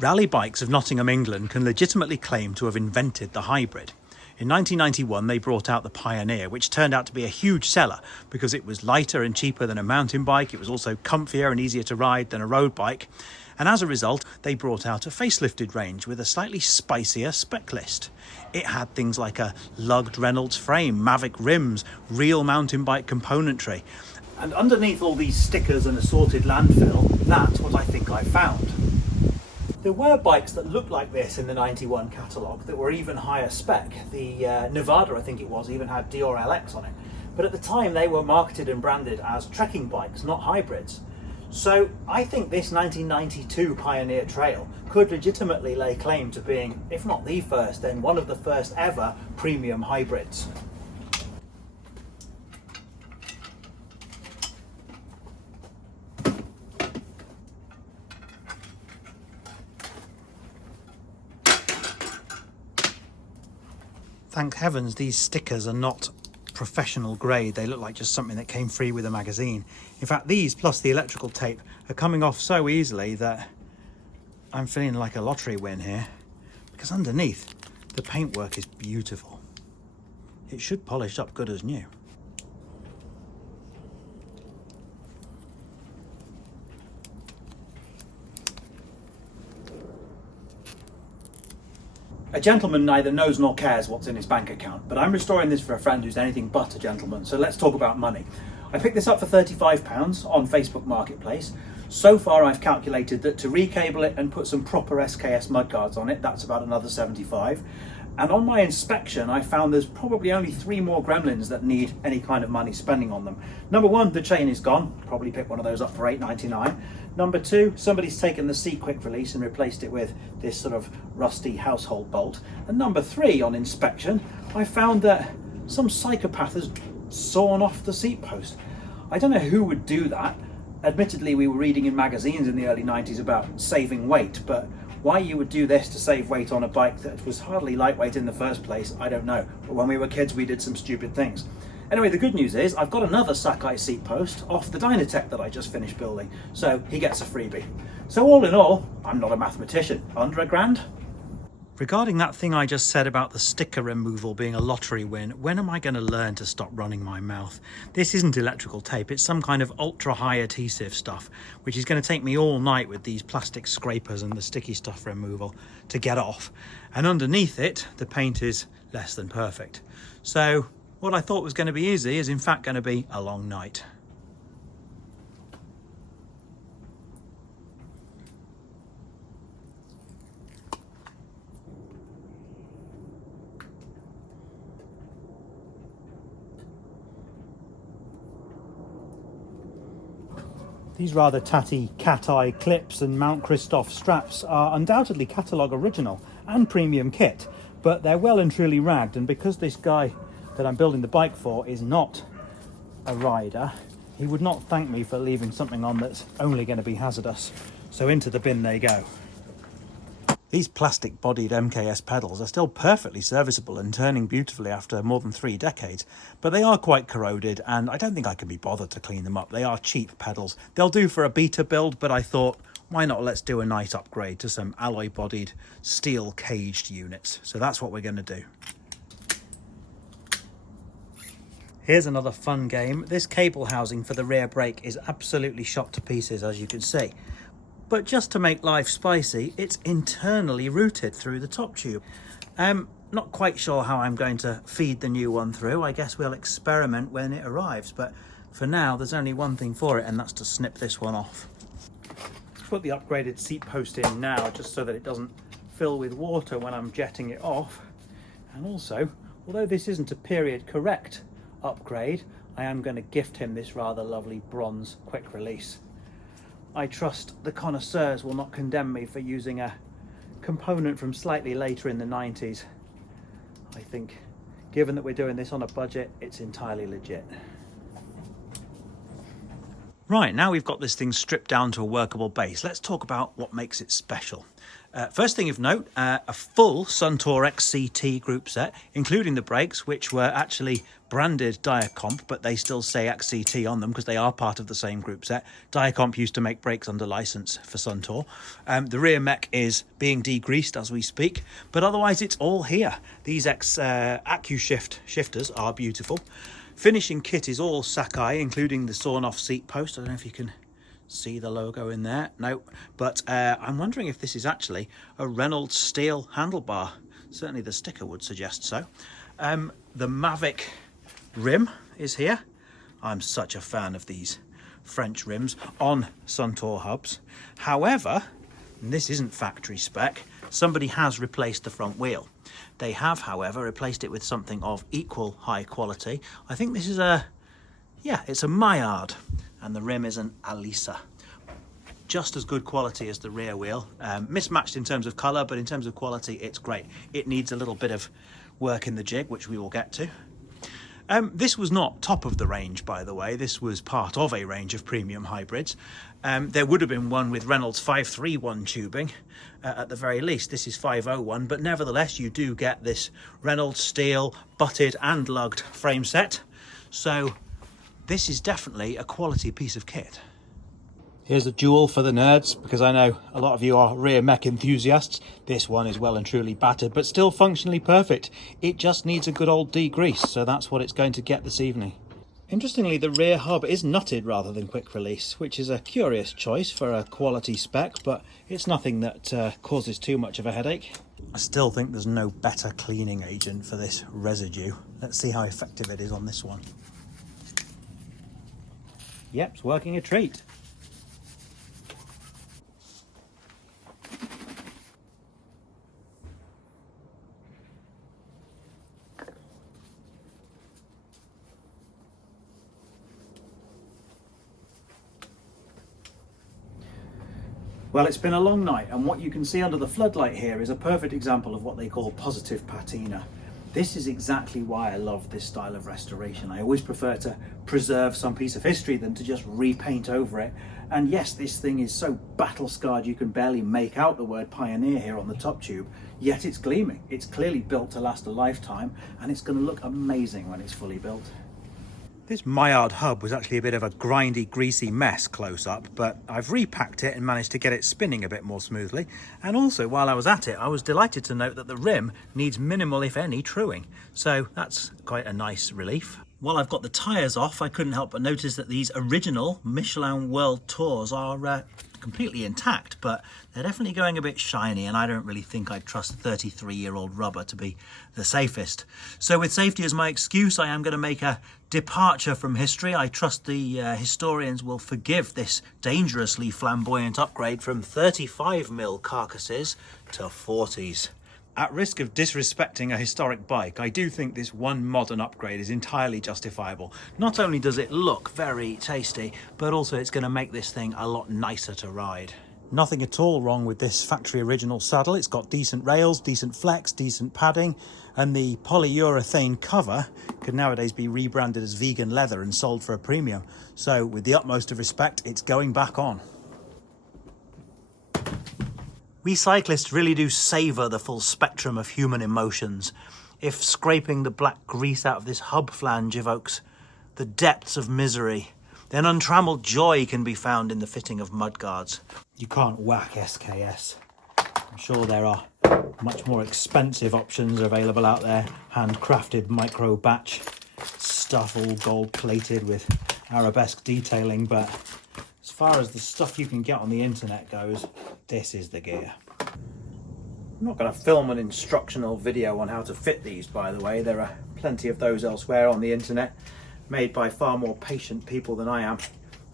Rally Bikes of Nottingham, England can legitimately claim to have invented the hybrid. In 1991 they brought out the Pioneer, which turned out to be a huge seller because it was lighter and cheaper than a mountain bike. It was also comfier and easier to ride than a road bike. And as a result, they brought out a facelifted range with a slightly spicier spec list. It had things like a lugged Reynolds frame, Mavic rims, real mountain bike componentry. And underneath all these stickers and assorted landfill, that's what I think I found. There were bikes that looked like this in the 91 catalogue that were even higher spec. The Nevada, I think it was, even had Dior LX on it. But at the time they were marketed and branded as trekking bikes, not hybrids. So I think this 1992 Pioneer Trail could legitimately lay claim to being, if not the first, then one of the first ever premium hybrids. Thank heavens these stickers are not professional grade. They look like just something that came free with a magazine. In fact, these plus the electrical tape are coming off so easily that I'm feeling like a lottery win here, because underneath the paintwork is beautiful. It should polish up good as new. A gentleman neither knows nor cares what's in his bank account, but I'm restoring this for a friend who's anything but a gentleman, so let's talk about money. I picked this up for £35 on Facebook Marketplace. So far I've calculated that to recable it and put some proper SKS mudguards on it, that's about another 75. And on my inspection I found there's probably only 3 more gremlins that need any kind of money spending on them. Number 1, the chain is gone, probably pick one of those up for £8.99. Number 2, somebody's taken the seat quick release and replaced it with this sort of rusty household bolt. And number 3, on inspection, I found that some psychopath has sawn off the seat post. I don't know who would do that. Admittedly, we were reading in magazines in the early 90s about saving weight, but why you would do this to save weight on a bike that was hardly lightweight in the first place, I don't know. But when we were kids, we did some stupid things. Anyway, the good news is I've got another Sakai seat post off the Dynatech that I just finished building, so he gets a freebie. So all in all, I'm not a mathematician. Under £1,000? Regarding that thing I just said about the sticker removal being a lottery win, when am I going to learn to stop running my mouth? This isn't electrical tape, it's some kind of ultra high adhesive stuff, which is going to take me all night with these plastic scrapers and the sticky stuff removal to get off. And underneath it, the paint is less than perfect. So what I thought was going to be easy is in fact going to be a long night. These rather tatty cat-eye clips and Mount Christoph straps are undoubtedly catalogue original and premium kit, but they're well and truly ragged, and because this guy that I'm building the bike for is not a rider, he would not thank me for leaving something on that's only going to be hazardous. So into the bin they go. These plastic-bodied MKS pedals are still perfectly serviceable and turning beautifully after more than 3 decades, but they are quite corroded and I don't think I can be bothered to clean them up. They are cheap pedals. They'll do for a beta build, but I thought, why not let's do a nice upgrade to some alloy-bodied, steel-caged units. So that's what we're going to do. Here's another fun game. This cable housing for the rear brake is absolutely shot to pieces, as you can see. But just to make life spicy, it's internally routed through the top tube. Not quite sure how I'm going to feed the new one through. I guess we'll experiment when it arrives, but for now there's only one thing for it, and that's to snip this one off. Put the upgraded seat post in now, just so that it doesn't fill with water when I'm jetting it off. And also, although this isn't a period correct upgrade, I am going to gift him this rather lovely bronze quick release. I trust the connoisseurs will not condemn me for using a component from slightly later in the 90s. I think, given that we're doing this on a budget, it's entirely legit. Right, now we've got this thing stripped down to a workable base, let's talk about what makes it special. First thing of note, a full Suntour XCT group set, including the brakes, which were actually branded Diacomp, but they still say XCT on them because they are part of the same group set. Diacomp used to make brakes under license for Suntour. The rear mech is being degreased as we speak, but otherwise it's all here. These AccuShift shifters are beautiful. Finishing kit is all Sakai, including the sawn-off seat post. I don't know if you can see the logo in there. No, but I'm wondering if this is actually a Reynolds steel handlebar. Certainly the sticker would suggest so. The Mavic rim is here. I'm such a fan of these French rims on Suntour hubs. However, and this isn't factory spec, somebody has replaced the front wheel. They have, however, replaced it with something of equal high quality. I think this is it's a Maillard, and the rim is an Alisa. Just as good quality as the rear wheel. Mismatched in terms of colour, but in terms of quality, it's great. It needs a little bit of work in the jig, which we will get to. This was not top of the range, by the way. This was part of a range of premium hybrids. There would have been one with Reynolds 531 tubing at the very least. This is 501, but nevertheless you do get this Reynolds steel butted and lugged frame set. So this is definitely a quality piece of kit. Here's a jewel for the nerds, because I know a lot of you are rear mech enthusiasts. This one is well and truly battered, but still functionally perfect. It just needs a good old degrease, so that's what it's going to get this evening. Interestingly, the rear hub is nutted rather than quick release, which is a curious choice for a quality spec, but it's nothing that causes too much of a headache. I still think there's no better cleaning agent for this residue. Let's see how effective it is on this one. Yep, it's working a treat. Well, it's been a long night, and what you can see under the floodlight here is a perfect example of what they call positive patina. This is exactly why I love this style of restoration. I always prefer to preserve some piece of history than to just repaint over it. And yes, this thing is so battle scarred you can barely make out the word Pioneer here on the top tube, yet it's gleaming. It's clearly built to last a lifetime, and it's going to look amazing when it's fully built. This Maillard hub was actually a bit of a grindy, greasy mess close up, but I've repacked it and managed to get it spinning a bit more smoothly. And also, while I was at it, I was delighted to note that the rim needs minimal, if any, truing. So that's quite a nice relief. While I've got the tyres off, I couldn't help but notice that these original Michelin World Tours are completely intact, but they're definitely going a bit shiny, and I don't really think I'd trust 33-year-old rubber to be the safest. So with safety as my excuse, I am going to make a departure from history. I trust the historians will forgive this dangerously flamboyant upgrade from 35mm carcasses to 40s. At risk of disrespecting a historic bike, I do think this one modern upgrade is entirely justifiable. Not only does it look very tasty, but also it's going to make this thing a lot nicer to ride. Nothing at all wrong with this factory original saddle. It's got decent rails, decent flex, decent padding, and the polyurethane cover could nowadays be rebranded as vegan leather and sold for a premium. So with the utmost of respect, it's going back on. We cyclists really do savour the full spectrum of human emotions. If scraping the black grease out of this hub flange evokes the depths of misery, then untrammelled joy can be found in the fitting of mudguards. You can't whack SKS. I'm sure there are much more expensive options available out there. Handcrafted micro batch stuff, all gold plated with arabesque detailing, but as far as the stuff you can get on the internet goes, this is the gear. I'm not going to film an instructional video on how to fit these, by the way. There are plenty of those elsewhere on the internet, made by far more patient people than I am.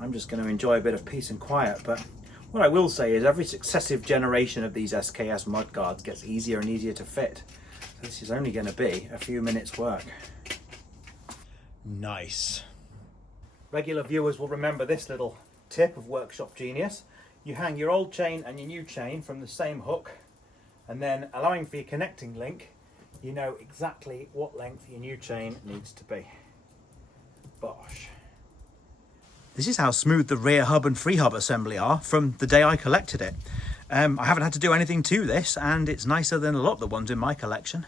I'm just going to enjoy a bit of peace and quiet, but what I will say is every successive generation of these SKS mudguards gets easier and easier to fit. So this is only going to be a few minutes work. Nice. Regular viewers will remember this little tip of workshop genius. You hang your old chain and your new chain from the same hook, and then allowing for your connecting link, you know exactly what length your new chain needs to be. Bosh. This is how smooth the rear hub and free hub assembly are from the day I collected it. I haven't had to do anything to this, and it's nicer than a lot of the ones in my collection.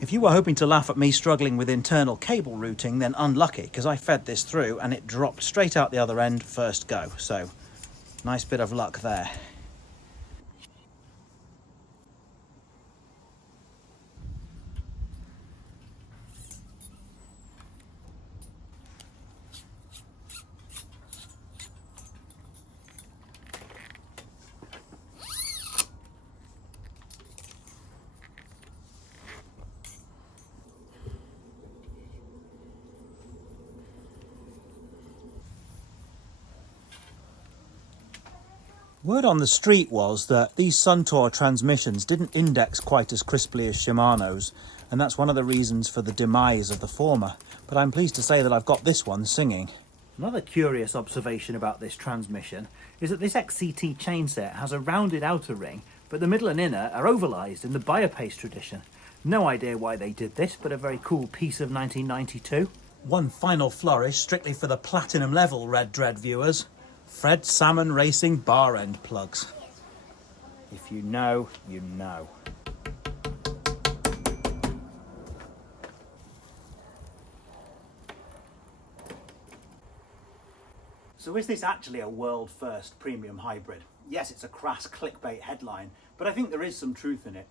If you were hoping to laugh at me struggling with internal cable routing, then unlucky, because I fed this through and it dropped straight out the other end first go. So, nice bit of luck there. Word on the street was that these Suntour transmissions didn't index quite as crisply as Shimano's, and that's one of the reasons for the demise of the former. But I'm pleased to say that I've got this one singing. Another curious observation about this transmission is that this XCT chainset has a rounded outer ring, but the middle and inner are ovalized in the Biopace tradition. No idea why they did this, but a very cool piece of 1992. One final flourish, strictly for the platinum level Red Dread viewers. Fred Salmon Racing bar end plugs. If you know, you know. So is this actually a world first premium hybrid? Yes, it's a crass clickbait headline, but I think there is some truth in it.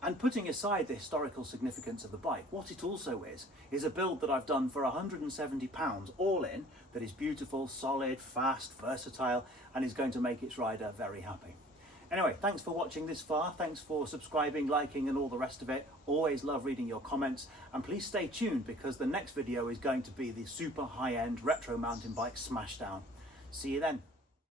And putting aside the historical significance of the bike, what it also is a build that I've done for £170 all in, that is beautiful, solid, fast, versatile, and is going to make its rider very happy. Anyway, thanks for watching this far. Thanks for subscribing, liking, and all the rest of it. Always love reading your comments, and please stay tuned because the next video is going to be the super high-end retro mountain bike smashdown. See you then.